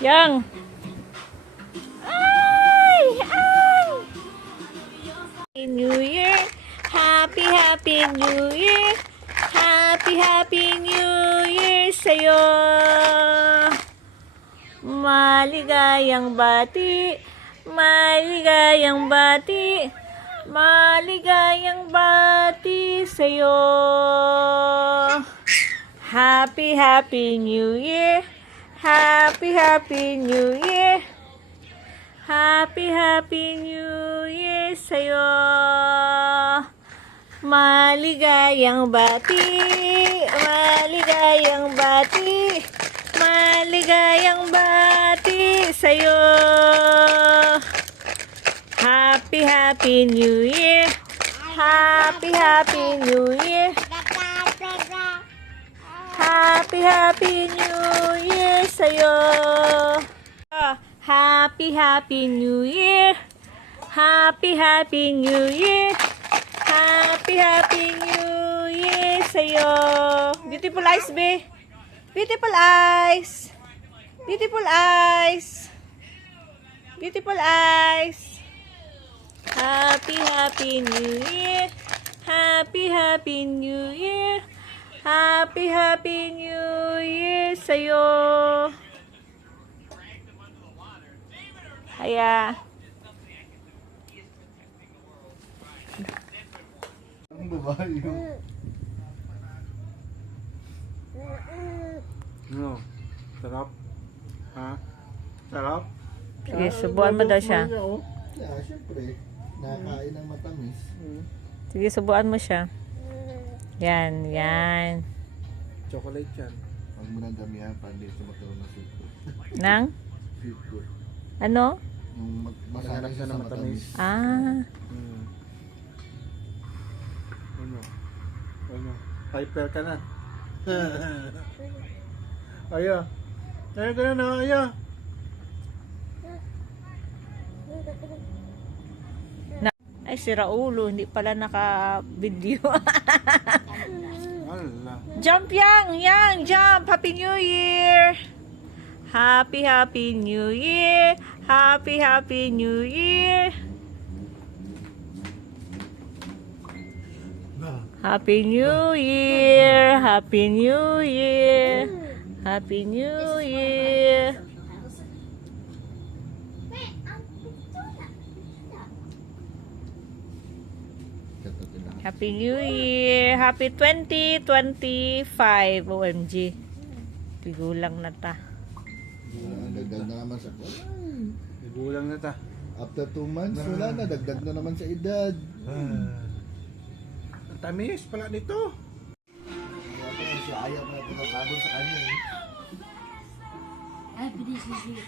Yang. Ay! Ay! New Year. Happy, happy New Year. Happy, happy New Year sa'yo. Maligayang bati. Maligayang bati. Maligayang bati sa'yo. Happy, happy New Year. Happy, happy New Year. Happy, happy New Year sa'yo. Maligayang bati. Maligayang bati. Maligayang bati sa'yo. Happy, happy New Year. Happy, happy New Year. Happy, happy New Year sa'yo. Happy, happy New Year. Happy, happy New Year. Happy, happy New Year sa'yo. Beautiful eyes, be. Beautiful eyes. Beautiful eyes. Beautiful eyes. Happy, happy New Year. Happy, happy New Year. Happy, happy New Year sa'yo. Haya. Ang babae yung... No. Sarap. Ha? Sarap? Sige, subuan mo daw siya. Yeah, syempre. Nakakain ng matamis. Sige, subuan mo siya. Yan, yan. Chocolate yan. Huwag mo nang damihan para hindi siya magkaroon ng sweet tooth. Nang? Sweet tooth. Ano? Yung masanay siya sa matamis. Ah. Ano? Hyper ka na. Ayo. Ayo ka na, ayo. Ay, si Raulo. Hindi pala naka-video. Ala. Jump, Yang, jump. Happy New Year. Happy, happy New Year. Happy, happy New Year. Happy New Year. Happy New Year. Happy New Year. Happy New Year. Happy 2025. OMG. Tigulang na ta. Dagdag na naman sa... Igulang na ta. After 2 months, wala na. Dagdag na naman sa edad. Ang tamis pala nito. Kaya siya ayaw na pinagbago sa kanya eh. Happy this is it.